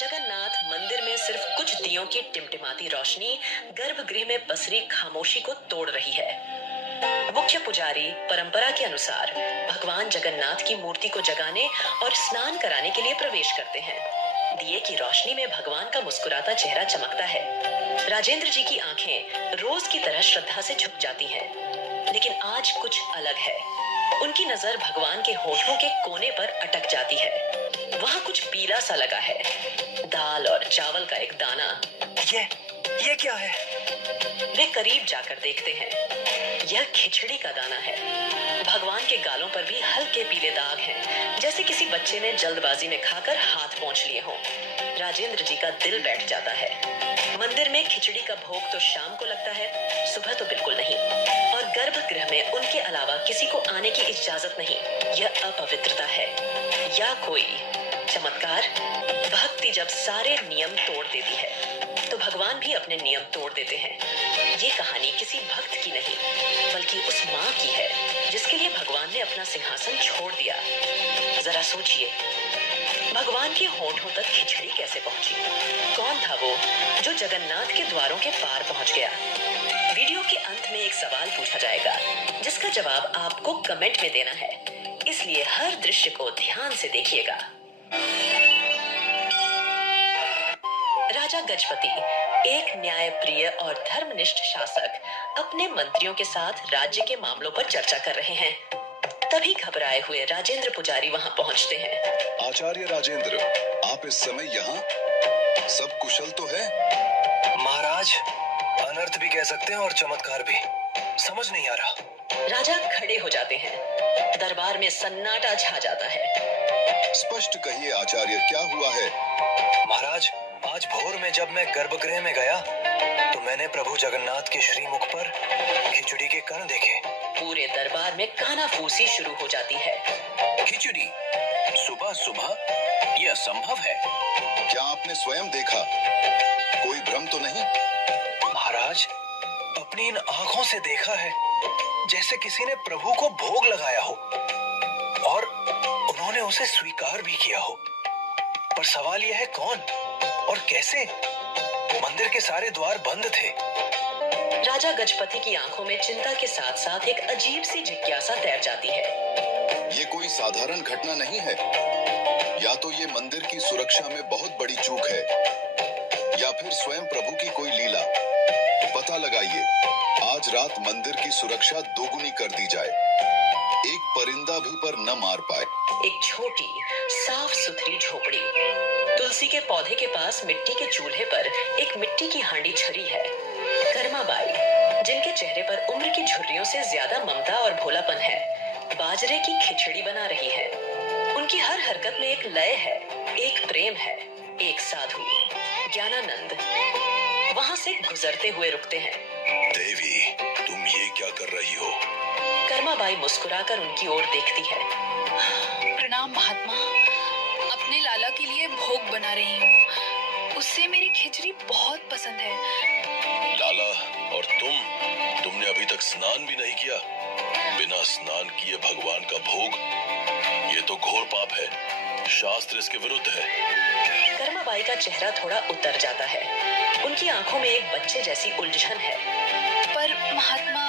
जगन्नाथ मंदिर में सिर्फ कुछ दियों की टिमटिमाती रोशनी गर्भगृह में पसरी खामोशी को तोड़ रही है। मुख्य पुजारी परंपरा के अनुसार भगवान जगन्नाथ की मूर्ति को जगाने और स्नान कराने के लिए प्रवेश करते हैं। दिए की रोशनी में भगवान का मुस्कुराता चेहरा चमकता है। राजेंद्र जी की आंखें रोज की तरह श्रद्धा से झुक जाती हैं, लेकिन आज कुछ अलग है। उनकी नजर भगवान के होठों के कोने पर अटक जाती है। वहाँ कुछ पीला सा लगा है, दाल और चावल का एक दाना। ये क्या है? वे करीब जाकर देखते हैं। यह खिचड़ी का दाना है। भगवान के गालों पर भी हल्के पीले दाग हैं, जैसे किसी बच्चे ने जल्दबाजी में खाकर हाथ पोंछ लिए हों। राजेंद्र जी का दिल बैठ जाता है। मंदिर में खिचड़ी का भोग तो शाम को लगता है, सुबह तो बिल्कुल नहीं। और गर्भगृह में उनके अलावा किसी को आने की इजाजत नहीं। यह अपवित्रता है या कोई चमत्कार? भक्ति जब सारे नियम तोड़ देती है, तो भगवान भी अपने नियम तोड़ देते हैं। ये कहानी किसी भक्त की नहीं, बल्कि उस माँ की है, जिसके लिए भगवान ने अपना सिंहासन छोड़ दिया। जरा सोचिए, भगवान के होठों तक खिचड़ी कैसे पहुंची? कौन था वो जो जगन्नाथ के द्वारों के पार पहुंच गया? वीडियो के अंत में एक सवाल पूछा जाएगा, जिसका जवाब आपको कमेंट में देना है, इसलिए हर दृश्य को ध्यान से देखिएगा। राजा गजपति, एक न्यायप्रिय और धर्मनिष्ठ शासक, अपने मंत्रियों के साथ राज्य के मामलों पर चर्चा कर रहे हैं। तभी घबराए हुए राजेंद्र पुजारी वहां पहुंचते हैं। आचार्य राजेंद्र, आप इस समय यहाँ? सब कुशल तो है? महाराज, अनर्थ भी कह सकते हैं और चमत्कार भी। समझ नहीं आ रहा। राजा खड़े हो जाते हैं। दरबार में सन्नाटा छा जाता है। स्पष्ट कहिए आचार्य, क्या हुआ है? महाराज, आज भोर में जब मैं गर्भगृह में गया, तो मैंने प्रभु जगन्नाथ के श्रीमुख पर खिचड़ी के कण देखे। पूरे दरबार में कानाफूसी शुरू हो जाती है। खिचड़ी सुबह सुबह? यह असंभव है। क्या आपने स्वयं देखा? कोई भ्रम तो नहीं? महाराज, अपनी इन आंखों से देखा है, जैसे किसी ने प्रभु को भोग लगाया हो और उन्होंने उसे स्वीकार भी किया हो। पर सवाल यह है, कौन और कैसे? मंदिर के सारे द्वार बंद थे। राजा गजपति की आंखों में चिंता के साथ साथ एक अजीब सी जिज्ञासा तैर जाती है। ये कोई साधारण घटना नहीं है। या तो ये मंदिर की सुरक्षा में बहुत बड़ी चूक है, या फिर स्वयं प्रभु की कोई लीला। पता लगाइए, आज रात मंदिर की सुरक्षा दोगुनी कर दी जाए, एक परिंदा भी पर न मार पाए। एक छोटी साफ सुथरी झोपड़ी, तुलसी के पौधे के पास मिट्टी के चूल्हे पर एक मिट्टी की हांडी छरी है। कर्माबाई, जिनके चेहरे पर उम्र की झुर्रियों से ज्यादा ममता और भोलापन है, बाजरे की खिचड़ी बना रही है। उनकी हर हरकत में एक लय है, एक प्रेम है। एक साधु ज्ञानानंद वहां से गुजरते हुए रुकते हैं। देवी, तुम ये क्या कर रही हो? कर्माबाई मुस्कुराकर उनकी ओर देखती है। प्रणाम महात्मा, अपने लाला के लिए भोग बना रही हूँ। उससे मेरी खिचड़ी बहुत पसंद है। लाला और तुमने अभी तक स्नान भी नहीं किया। बिना स्नान किए भगवान का भोग, ये तो घोर पाप है। शास्त्र इसके विरुद्ध है। कर्माबाई का चेहरा थोड़ा उतर जाता है। उनकी आंखों में एक बच्चे जैसी उलझन है। पर महात्मा,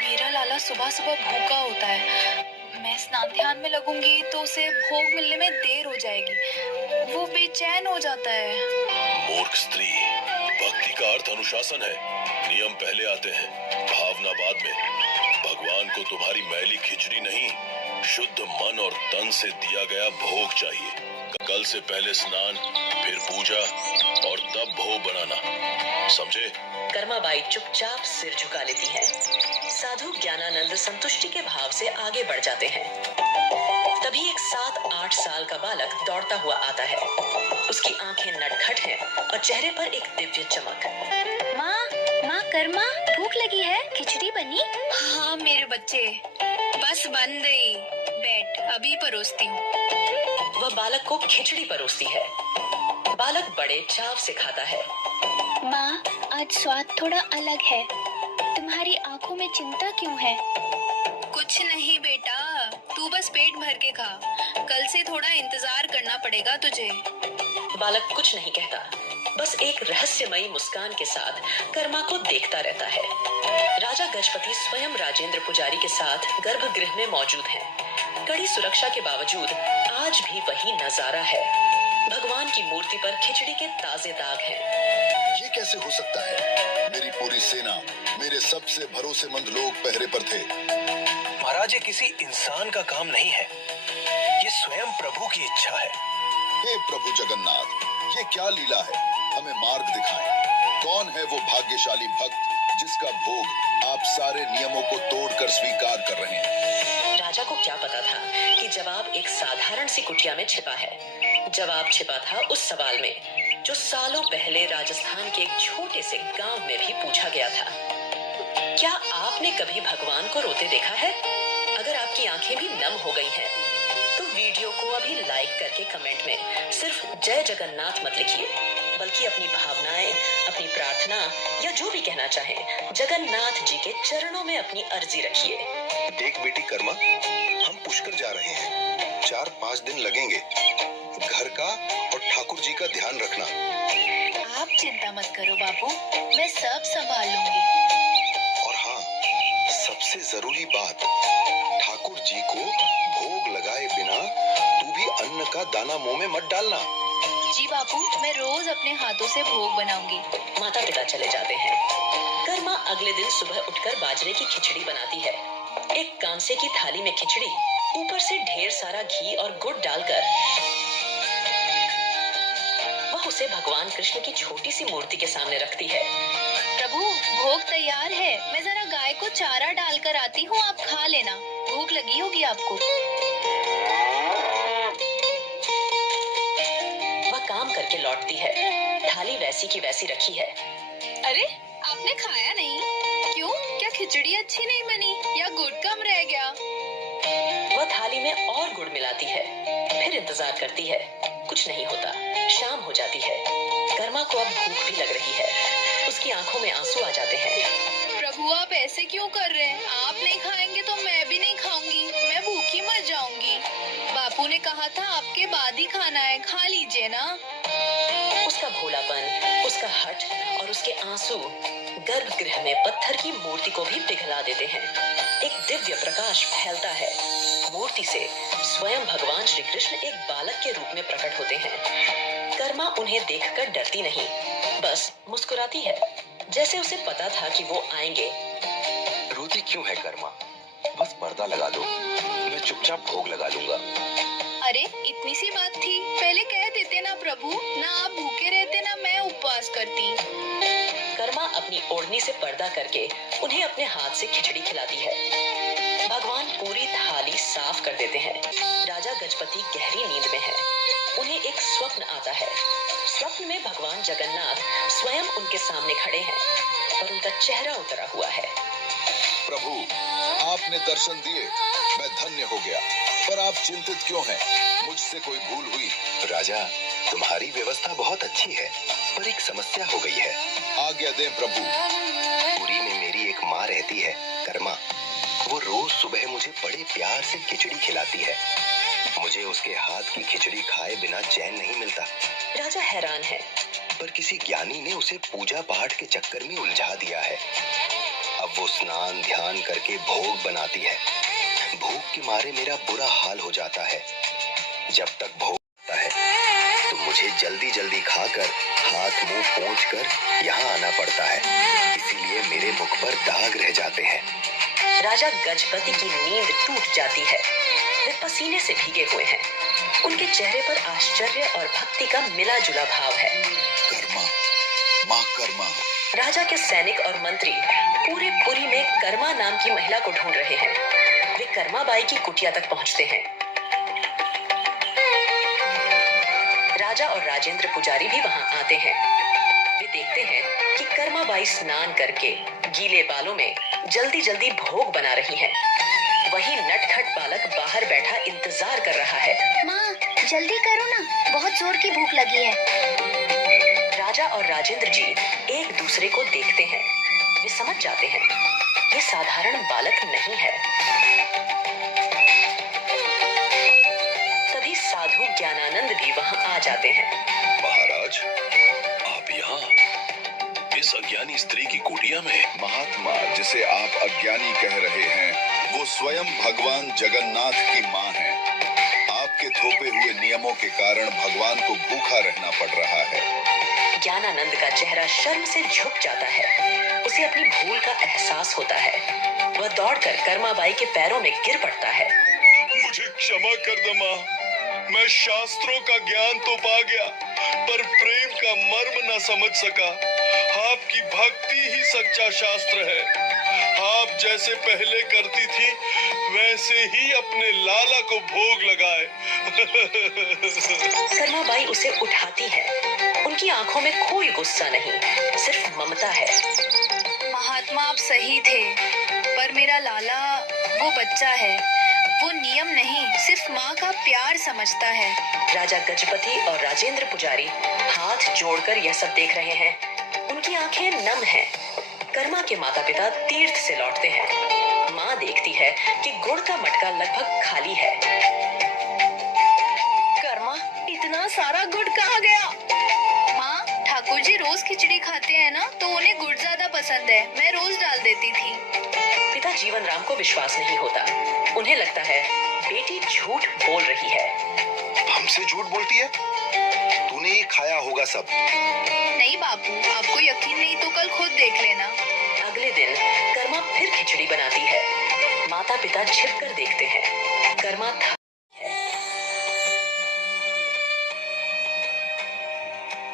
मेरा लाला सुबह सुबह भूखा होता है। मैं स्नान ध्यान में लगूंगी तो उसे भोग मिलने में देर हो जाएगी। वो बेचैन हो जाता है। मूर्ख स्त्री, भक्ति का अर्थ अनुशासन है। नियम पहले आते हैं, भावना बाद में। भगवान को तुम्हारी मैली खिचड़ी नहीं, शुद्ध मन और तन से दिया गया भोग चाहिए। कल से पहले स्नान, फिर पूजा और तब भोग बनाना, समझे? कर्माबाई चुपचाप सिर झुका लेती है। साधु ज्ञानानंद संतुष्टि के भाव से आगे बढ़ जाते हैं। तभी एक 7-8 साल का बालक दौड़ता हुआ आता है। उसकी आंखें नटखट हैं और चेहरे पर एक दिव्य चमक। माँ कर्मा, भूख लगी है? खिचड़ी बनी? हाँ मेरे बच्चे, बस बन गई। बैठ, अभी परोसती हूँ। वह बालक को खिचड़ी परोसती है। बालक बड़े चाव से खाता है। माँ, आज स्वाद थोड़ा अलग है। तुम्हारी आंखों में चिंता क्यों है? कुछ नहीं बेटा, तू बस पेट भर के खा। कल से थोड़ा इंतजार करना पड़ेगा तुझे। बालक कुछ नहीं कहता, बस एक रहस्यमयी मुस्कान के साथ कर्मा को देखता रहता है। राजा गजपति स्वयं राजेंद्र पुजारी के साथ गर्भगृह में मौजूद हैं। कड़ी सुरक्षा के बावजूद आज भी वही नजारा है। भगवान की मूर्ति पर खिचड़ी के ताजे दाग हैं। ये कैसे हो सकता है? मेरी पूरी सेना, मेरे सबसे भरोसेमंद लोग पहरे पर थे। महाराज, ये किसी इंसान का काम नहीं है, ये स्वयं प्रभु की इच्छा है। हे प्रभु जगन्नाथ, ये क्या लीला है? हमें मार्ग दिखाएं। कौन है वो भाग्यशाली भक्त जिसका भोग आप सारे नियमों को तोड़कर स्वीकार कर रहे हैं? राजा को क्या पता था कि जवाब एक साधारण सी कुटिया में छिपा है। जवाब छिपा था उस सवाल में जो सालों पहले राजस्थान के एक छोटे से गांव में भी पूछा गया था। क्या आपने कभी भगवान को रोते देखा है? अगर आपकी आंखें भी नम हो गई हैं, तो वीडियो को अभी लाइक करके कमेंट में सिर्फ जय जगन्नाथ मत लिखिए, बल्कि अपनी भावनाएं, अपनी प्रार्थना या जो भी कहना चाहें, जगन्नाथ जी के चरणों में अपनी अर्जी रखिए। देख बेटी कर्मा, हम पुष्कर जा रहे हैं। 4-5 दिन लगेंगे। घर का और ठाकुर जी का ध्यान रखना। आप चिंता मत करो बापू, मैं सब संभाल लूंगी। और हाँ, सबसे जरूरी बात, ठाकुर जी को भोग लगाए बिना तू भी अन्न का दाना मुंह में मत डालना। जी बापू, मैं रोज अपने हाथों से भोग बनाऊंगी। माता पिता चले जाते हैं। कर्मा अगले दिन सुबह उठकर बाजरे की खिचड़ी बनाती है। एक कांसे की थाली में खिचड़ी, ऊपर से ढेर सारा घी और गुड़ डालकर वह उसे भगवान कृष्ण की छोटी सी मूर्ति के सामने रखती है। प्रभु, भोग तैयार है। मैं जरा गाय को चारा डालकर आती हूँ, आप खा लेना। भूख लगी होगी आपको। वह काम करके लौटती है। थाली वैसी की वैसी रखी है। अरे, आपने खाया नहीं? क्यों? क्या खिचड़ी अच्छी नहीं बनी या गुड़ कम रह गया? वह थाली में और गुड़ मिलाती है, फिर इंतजार करती है। कुछ नहीं होता। शाम हो जाती है। कर्मा को अब भूख भी लग रही है। उसकी आंखों में आंसू आ जाते हैं। प्रभु, आप ऐसे क्यों कर रहे हैं? आप नहीं खाएंगे तो मैं भी नहीं खाऊंगी। मैं भूखी मर जाऊंगी। बापू ने कहा था आपके बाद ही खाना है, खा लीजिए ना। उसका भोलापन, उसका हठ और उसके आंसू गर्भगृह में पत्थर की मूर्ति को भी पिघला देते हैं। एक दिव्य प्रकाश फैलता है। मूर्ति से स्वयं भगवान श्री कृष्ण एक बालक के रूप में प्रकट होते हैं। कर्मा उन्हें देखकर डरती नहीं, बस मुस्कुराती है, जैसे उसे पता था कि वो आएंगे। रोती क्यों है कर्मा? बस पर्दा लगा दो, मैं चुपचाप भोग लगा लूंगा। अरे, इतनी सी बात थी, पहले कह देते ना प्रभु। ना आप भूखे रहते, ना मैं उपवास करती। कर्मा अपनी ओढ़नी से पर्दा करके उन्हें अपने हाथ से खिचड़ी खिलाती है। भगवान पूरी थाली साफ कर देते हैं। राजा गजपति गहरी नींद में है। उन्हें एक स्वप्न आता है। स्वप्न में भगवान जगन्नाथ स्वयं उनके सामने खड़े हैं, पर उनका चेहरा उतरा हुआ है। प्रभु, आपने दर्शन दिए, मैं धन्य हो गया। पर आप चिंतित क्यों हैं? मुझसे कोई भूल हुई? राजा, तुम्हारी व्यवस्था बहुत अच्छी है, पर एक समस्या हो गई है। आज्ञा दें प्रभु। पुरी में मेरी एक माँ रहती है, कर्मा। वो रोज सुबह मुझे बड़े प्यार से खिचड़ी खिलाती है। मुझे उसके हाथ की खिचड़ी खाए बिना चैन नहीं मिलता। राजा हैरान है। पर किसी ज्ञानी ने उसे पूजा पाठ के चक्कर में उलझा दिया है। अब वो स्नान ध्यान करके भोग बनाती है। भूख के मारे मेरा बुरा हाल हो जाता है। जब तक भोग आता है तो मुझे जल्दी जल्दी खाकर हाथ मुंह पोंछकर यहाँ आना पड़ता है। इसीलिए मेरे मुख पर दाग रह जाते हैं। राजा गजपति की नींद टूट जाती है। वे पसीने से भीगे हुए हैं। उनके चेहरे पर आश्चर्य और भक्ति का मिला जुला भाव है। कर्मा, माँ कर्मा। राजा के सैनिक और मंत्री पूरे पुरी में कर्मा नाम की महिला को ढूंढ रहे हैं। वे कर्मा बाई की कुटिया तक पहुंचते हैं। राजा और राजेंद्र पुजारी भी वहां आते हैं। वे देखते हैं कि कर्मा बाई स्नान करके गीले बालों में जल्दी जल्दी भोग बना रही हैं। वही नटखट बालक बाहर बैठा इंतजार कर रहा है। माँ, जल्दी करो ना, बहुत जोर की भूख लगी है। राजा और राजेंद्र जी एक दूसरे को देखते हैं। वे समझ जाते हैं ये साधारण बालक नहीं है। तभी साधु ज्ञानानंद भी वहां आ जाते हैं। अज्ञानी स्त्री की कुटिया में। महात्मा, जिसे आप अज्ञानी कह रहे हैं, वो स्वयं भगवान जगन्नाथ की माँ है। आपके थोपे हुए नियमों के कारण भगवान को भूखा रहना पड़ रहा है। ज्ञानानंद का चेहरा शर्म से झुक जाता है। उसे अपनी भूल का एहसास होता है। वह दौड़कर कर्माबाई के पैरों में गिर पड़ता है। मुझे क्षमा कर दो माँ। मैं शास्त्रों का ज्ञान तो पा गया, पर प्रेम का मर्म न समझ सका। आपकी भक्ति ही सच्चा शास्त्र है। आप जैसे पहले करती थी, वैसे ही अपने लाला को भोग लगाए। कर्माबाई उसे उठाती है। उनकी आंखों में कोई गुस्सा नहीं, सिर्फ ममता है। महात्मा, आप सही थे, पर मेरा लाला वो बच्चा है। वो नियम नहीं, सिर्फ माँ का प्यार समझता है। राजा गजपति और राजेंद्र पुजारी हाथ जोड़कर यह सब देख रहे हैं। उनकी आंखें नम हैं। कर्मा के माता पिता तीर्थ से लौटते हैं। माँ देखती है कि गुड़ का मटका लगभग खाली है। कर्मा, इतना सारा गुड़ कहाँ गया? माँ, ठाकुर जी रोज खिचड़ी खाते हैं ना, तो उन्हें गुड़ ज्यादा पसंद है। मैं रोज डाल देती थी। पिता जीवन राम को विश्वास नहीं होता। उन्हें लगता है बेटी झूठ बोल रही है। हमसे झूठ बोलती है? तूने ही खाया होगा सब। नहीं बापू, आपको यकीन नहीं तो कल खुद देख लेना। अगले दिन कर्मा फिर खिचड़ी बनाती है। माता पिता छिपकर देखते हैं। कर्मा थक है।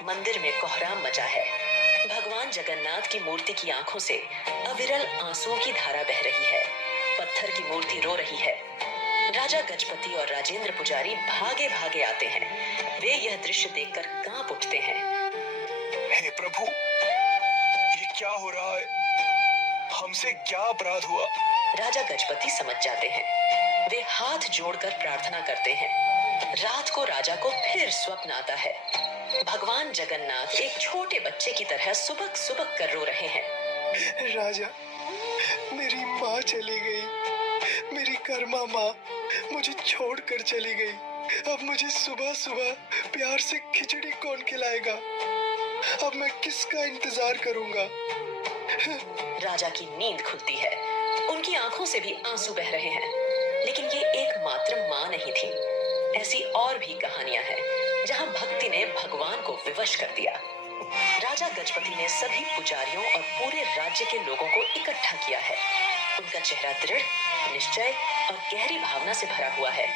मंदिर में कोहराम मचा है। भगवान जगन्नाथ की मूर्ति की आंखों से अविरल आंसुओं की धारा बह रही है। पत्थर की मूर्ति रो रही है। राजा गजपति और राजेंद्र पुजारी भागे भागे आते हैं। वे यह दृश्य देखकर कांप उठते हैं। हे प्रभु, ये क्या हो रहा है? हमसे क्या अपराध हुआ? राजा गजपति समझ जाते हैं। वे हाथ जोड़कर प्रार्थना करते हैं। रात को राजा को फिर स्वप्न आता है। भगवान जगन्नाथ एक छोटे बच्चे की तरह सुबक सुबक कर रो रहे हैं। राजा, मेरी माँ चली गई। मेरी कर्मा माँ मुझे छोड़कर चली गई। अब मुझे सुबह सुबह प्यार से खिचड़ी कौन खिलाएगा? अब मैं किसका इंतजार करूंगा? राजा की नींद खुलती है। उनकी आंखों से भी आंसू बह रहे हैं। लेकिन ये एकमात्र माँ नहीं थी। ऐसी और भी कहानियां हैं जहां भक्ति ने भगवान को विवश कर दिया। राजा गजपति ने सभी पुजारियों और पूरे राज्य के लोगों को इकट्ठा किया है। उनका चेहरा दृढ़, निश्चय और गहरी भावना से भरा हुआ है।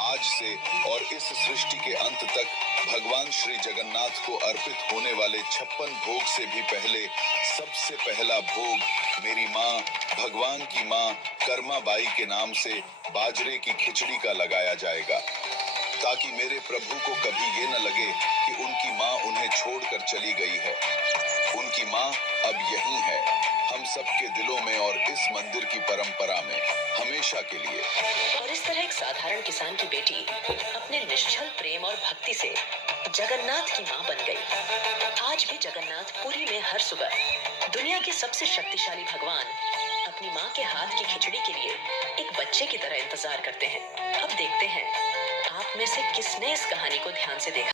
आज से और इस सृष्टि के अंत तक भगवान श्री जगन्नाथ को अर्पित होने वाले 56 भोग से भी पहले सबसे पहला भोग मेरी माँ, भगवान की माँ कर्माबाई के नाम से बाजरे की खिचड़ी का लगाया जाएगा, ताकि मेरे प्रभु को कभी ये न लगे कि उनकी माँ उन्हें छोड़कर चली गई है। उनकी माँ अब यहीं है, हम सबके दिलों में और इस मंदिर की परंपरा में हमेशा के लिए। और इस तरह एक साधारण किसान की बेटी अपने निश्चल प्रेम और भक्ति से जगन्नाथ की माँ बन गई। आज भी जगन्नाथ पुरी में हर सुबह दुनिया के सबसे शक्तिशाली भगवान अपनी माँ के हाथ की खिचड़ी के लिए एक बच्चे की तरह इंतजार करते हैं। अब देखते हैं आप में से किसने इस कहानी को ध्यान से देखा।